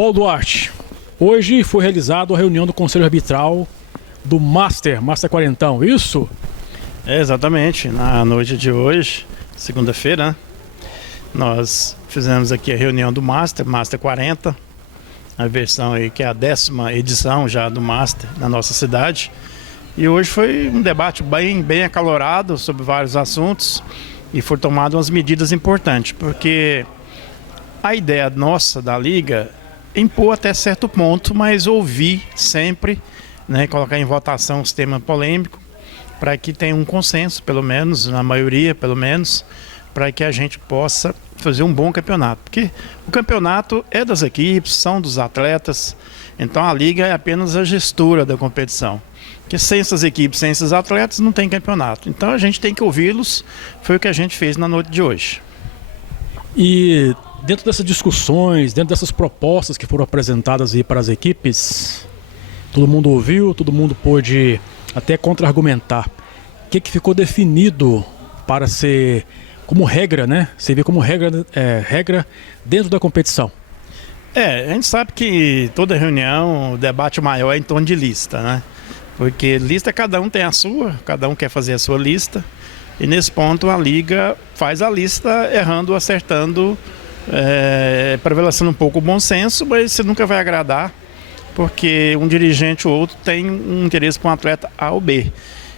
Paulo Duarte, hoje foi realizada a reunião do Conselho Arbitral do Master Quarentão, isso? Exatamente, na noite de hoje, segunda-feira, né? Nós fizemos aqui a reunião do Master 40, a versão aí que é a 10ª edição já do Master na nossa cidade. E hoje foi um debate bem acalorado sobre vários assuntos e foram tomadas umas medidas importantes, porque a ideia nossa da Liga é impor até certo ponto, mas ouvir sempre, né, colocar em votação os temas polêmicos, para que tenha um consenso, pelo menos, na maioria, pelo menos, para que a gente possa fazer um bom campeonato. Porque o campeonato é das equipes, são dos atletas, então a Liga é apenas a gestora da competição. Porque sem essas equipes, sem esses atletas, não tem campeonato. Então a gente tem que ouvi-los, foi o que a gente fez na noite de hoje. E dentro dessas discussões, dentro dessas propostas que foram apresentadas aí para as equipes, todo mundo ouviu, todo mundo pôde até contra-argumentar. O que ficou definido para ser como regra, né? Servir como regra dentro da competição? A gente sabe que toda reunião, o debate maior é em torno de lista, né? Porque lista cada um tem a sua, cada um quer fazer a sua lista. E nesse ponto a Liga faz a lista errando, acertando, prevalecendo um pouco o bom senso, mas você nunca vai agradar, porque um dirigente ou outro tem um interesse com o atleta A ou B.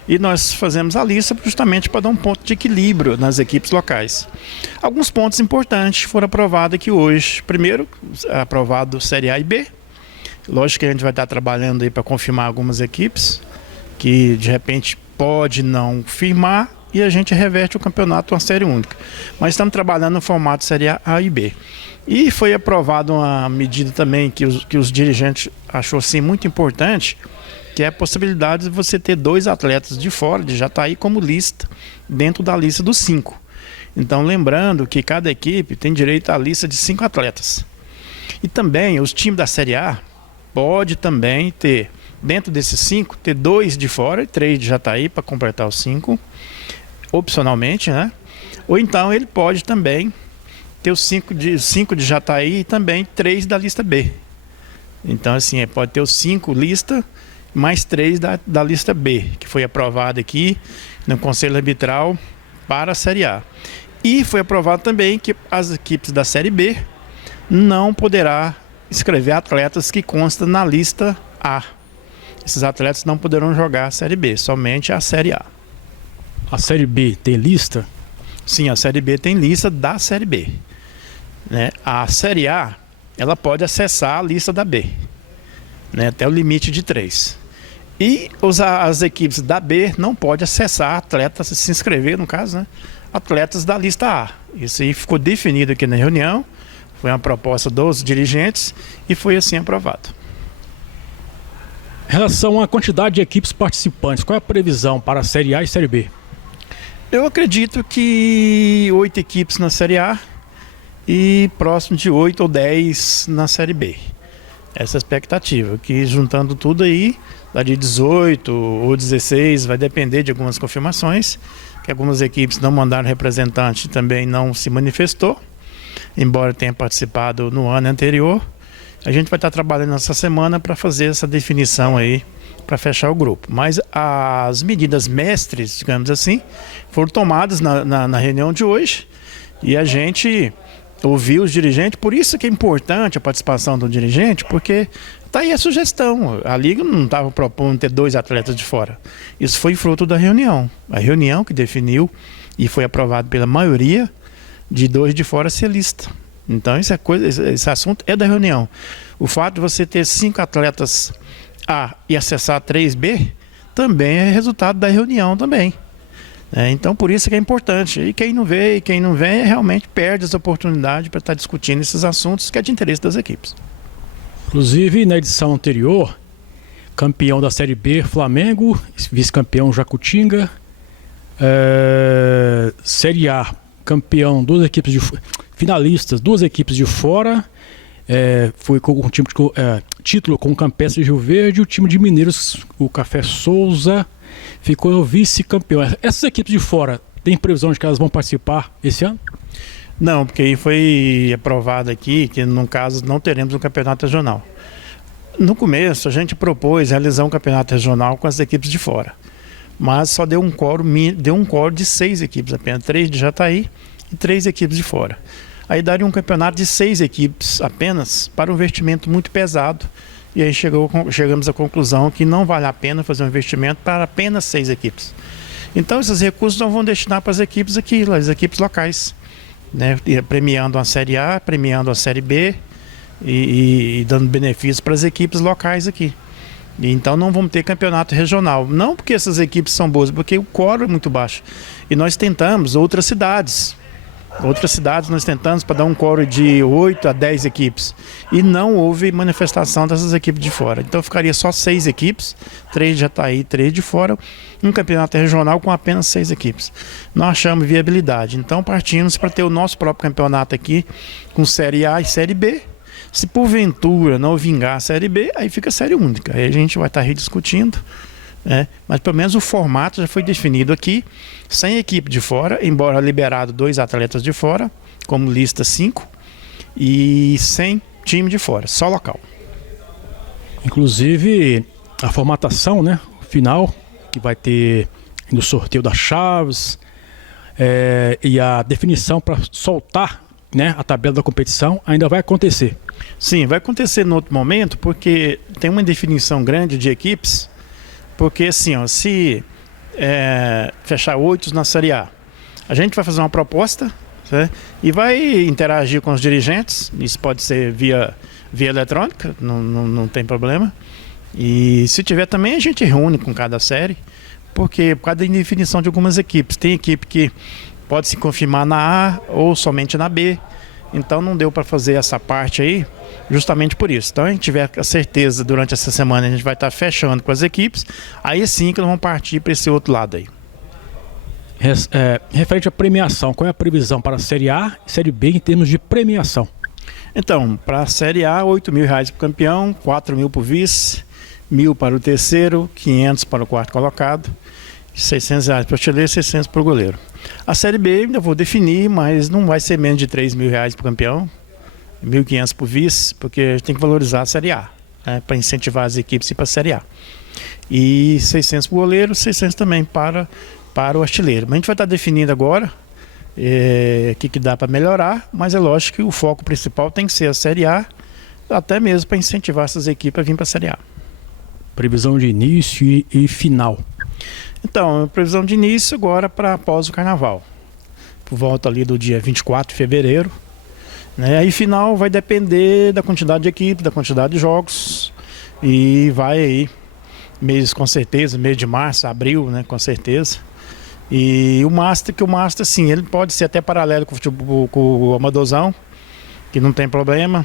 E nós fazemos a lista justamente para dar um ponto de equilíbrio nas equipes locais. Alguns pontos importantes foram aprovados aqui hoje. Primeiro, aprovado Série A e B. Lógico que a gente vai estar trabalhando aí para confirmar algumas equipes, que de repente pode não firmar, e a gente reverte o campeonato a uma série única. Mas estamos trabalhando no formato Série A e B. E foi aprovada uma medida também que os dirigentes achou assim, muito importante, que é a possibilidade de você ter 2 atletas de fora de Jataí como lista, dentro da lista dos 5. Então lembrando que cada equipe tem direito à lista de 5 atletas. E também os times da Série A pode também ter, dentro desses 5, ter 2 de fora e 3 de Jataí para completar os 5, opcionalmente, né? Ou então ele pode também ter os 5 de Jataí e também 3 da lista B. Então assim, pode ter os 5 lista mais 3 da lista B, que foi aprovada aqui no Conselho Arbitral para a Série A. E foi aprovado também que as equipes da Série B não poderá escrever atletas que constam na lista A. Esses atletas não poderão jogar a Série B, somente a Série A. A Série B tem lista? Sim, a Série B tem lista da Série B. Né? A Série A, ela pode acessar a lista da B, né? Até o limite de 3. E as equipes da B não podem acessar atletas, se inscrever no caso, né? Atletas da lista A. Isso aí ficou definido aqui na reunião, foi uma proposta dos dirigentes e foi assim aprovado. Em relação à quantidade de equipes participantes, qual é a previsão para a Série A e Série B? Eu acredito que 8 equipes na Série A e próximo de 8 ou 10 na Série B. Essa é a expectativa, que juntando tudo aí, dá de 18 ou 16, vai depender de algumas confirmações, que algumas equipes não mandaram representante e também não se manifestou, embora tenha participado no ano anterior. A gente vai estar trabalhando essa semana para fazer essa definição aí, para fechar o grupo. Mas as medidas mestres, digamos assim, foram tomadas na reunião de hoje e a gente ouviu os dirigentes. Por isso que é importante a participação do dirigente, porque está aí a sugestão. A Liga não estava propondo ter 2 atletas de fora. Isso foi fruto da reunião. A reunião que definiu e foi aprovado pela maioria de 2 de fora ser lista. Então esse assunto é da reunião. O fato de você ter 5 atletas A e acessar 3B também é resultado da reunião também. Então por isso que é importante. E quem não vê e quem não vem realmente perde essa oportunidade para estar discutindo esses assuntos que é de interesse das equipes. Inclusive na edição anterior, campeão da Série B, Flamengo, vice-campeão Jacutinga, Série A, campeão, finalistas, 2 equipes de fora, foi com o time título com o Campestre de Rio Verde, o time de Mineiros, o Café Souza, ficou vice-campeão. Essas equipes de fora, tem previsão de que elas vão participar esse ano? Não, porque aí foi aprovado aqui que, no caso, não teremos um campeonato regional. No começo, a gente propôs realizar um campeonato regional com as equipes de fora, mas só deu um quórum de 6 equipes apenas, 3 de Jataí e 3 equipes de fora. Aí daria um campeonato de 6 equipes apenas para um investimento muito pesado, e aí chegamos à conclusão que não vale a pena fazer um investimento para apenas 6 equipes. Então esses recursos nós vamos destinar para as equipes aqui, as equipes locais, né? Premiando a Série A, premiando a Série B e dando benefícios para as equipes locais aqui. E então não vamos ter campeonato regional, não porque essas equipes são boas, porque o quórum é muito baixo. E nós tentamos outras cidades nós tentamos para dar um quórum de 8 a 10 equipes. E não houve manifestação dessas equipes de fora. Então ficaria só 6 equipes, 3 de Jataí, 3 de fora, um campeonato regional com apenas 6 equipes. Nós achamos viabilidade. Então partimos para ter o nosso próprio campeonato aqui, com Série A e Série B. Se porventura não vingar a Série B, aí fica a Série Única. Aí a gente vai estar rediscutindo. Mas pelo menos o formato já foi definido aqui, sem equipe de fora, embora liberado 2 atletas de fora, como lista 5, e sem time de fora, só local. Inclusive a formatação, né, final, que vai ter no sorteio das chaves, e a definição para soltar, né, a tabela da competição ainda vai acontecer. Sim, vai acontecer no outro momento, porque tem uma definição grande de equipes. Porque assim, se fechar 8 na Série A, a gente vai fazer uma proposta, né, e vai interagir com os dirigentes. Isso pode ser via eletrônica, não tem problema. E se tiver também, a gente reúne com cada série, porque por causa da indefinição de algumas equipes. Tem equipe que pode se confirmar na A ou somente na B. Então não deu para fazer essa parte aí, justamente por isso. Então a gente tiver a certeza durante essa semana, a gente vai estar fechando com as equipes, aí sim que nós vamos partir para esse outro lado aí. Referente à premiação, qual é a previsão para a Série A e Série B em termos de premiação? Então, para a Série A, R$8.000 para o campeão, R$4.000 para o vice, R$1.000 para o terceiro, R$500 para o quarto colocado, R$600 para o artilheiro e R$600 para o goleiro. A Série B ainda vou definir, mas não vai ser menos de R$3.000 para o campeão, R$1.500 para o vice, porque a gente tem que valorizar a Série A, né, para incentivar as equipes a ir para a Série A. E R$600 para o goleiro, R$600 também para o artilheiro. Mas a gente vai estar definindo agora o que dá para melhorar, mas é lógico que o foco principal tem que ser a Série A, até mesmo para incentivar essas equipes a vir para a Série A. Previsão de início e final. Então, a previsão de início agora para após o Carnaval, por volta ali do dia 24 de fevereiro. Né? Aí final vai depender da quantidade de equipe, da quantidade de jogos, e vai aí, com certeza, mês de março, abril, né, com certeza. E o Master, sim, ele pode ser até paralelo com o Amadorzão, que não tem problema.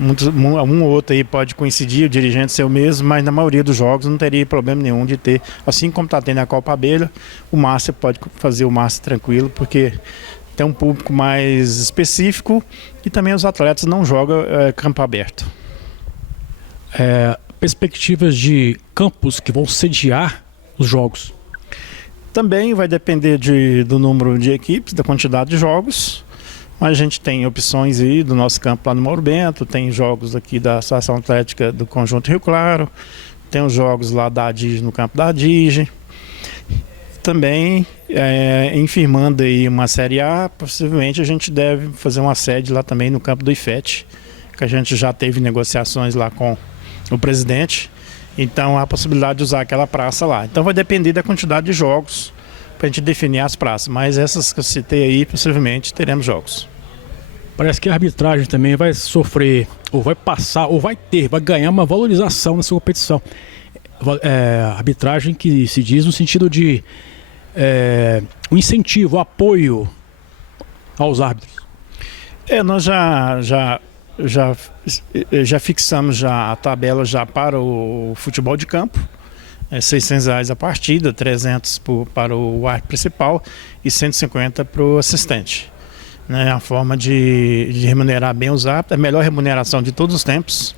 Um ou outro aí pode coincidir, o dirigente ser o mesmo, mas na maioria dos jogos não teria problema nenhum de ter, assim como está tendo a Copa Abelha, o Master pode fazer o Master tranquilo, porque tem um público mais específico e também os atletas não jogam campo aberto. Perspectivas de campos que vão sediar os jogos? Também vai depender do número de equipes, da quantidade de jogos. Mas a gente tem opções aí do nosso campo lá no Mauro Bento, tem jogos aqui da Associação Atlética do Conjunto Rio Claro, tem os jogos lá da Adige, no campo da Adige. Também, firmando aí uma Série A, possivelmente a gente deve fazer uma sede lá também no campo do IFET, que a gente já teve negociações lá com o presidente, então há a possibilidade de usar aquela praça lá. Então vai depender da quantidade de jogos, para a gente definir as praças, mas essas que eu citei aí, possivelmente teremos jogos. Parece que a arbitragem também vai sofrer, ou vai passar, ou vai ganhar uma valorização nessa competição. Arbitragem que se diz no sentido de um incentivo, um apoio aos árbitros. Nós já fixamos já a tabela já para o futebol de campo. R$600 a partida, 300 para o árbitro principal e 150 para o assistente. Né? A forma de remunerar bem os árbitros, a melhor remuneração de todos os tempos,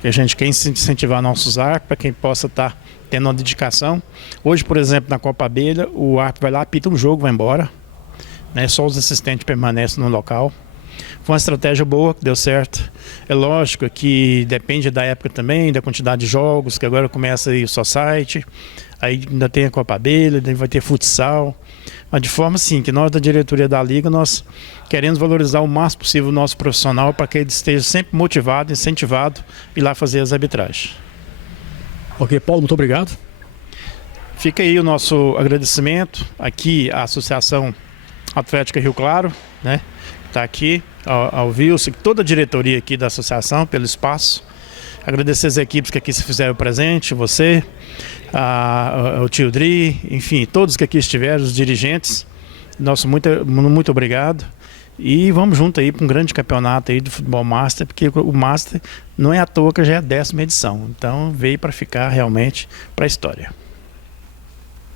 que a gente quer incentivar nossos árbitros, para quem possa estar tendo uma dedicação. Hoje, por exemplo, na Copa Abelha, o árbitro vai lá, apita um jogo, vai embora. né? Só os assistentes permanecem no local. Foi uma estratégia boa, que deu certo. É lógico que depende da época também, da quantidade de jogos, que agora começa aí o society, aí ainda tem a Copa Abelha, daí vai ter futsal. Mas de forma assim, que nós da diretoria da Liga, nós queremos valorizar o máximo possível o nosso profissional para que ele esteja sempre motivado, incentivado a ir lá fazer as arbitragens. Ok, Paulo, muito obrigado. Fica aí o nosso agradecimento aqui à Associação Atlética Rio Claro, né? Está aqui, ao Wilson, toda a diretoria aqui da associação, pelo espaço. Agradecer as equipes que aqui se fizeram presente, você, o tio Dri, enfim, todos que aqui estiveram, os dirigentes. Nosso muito obrigado. E vamos junto aí para um grande campeonato aí do futebol Master, porque o Master não é à toa que já é a 10ª edição. Então veio para ficar realmente para a história.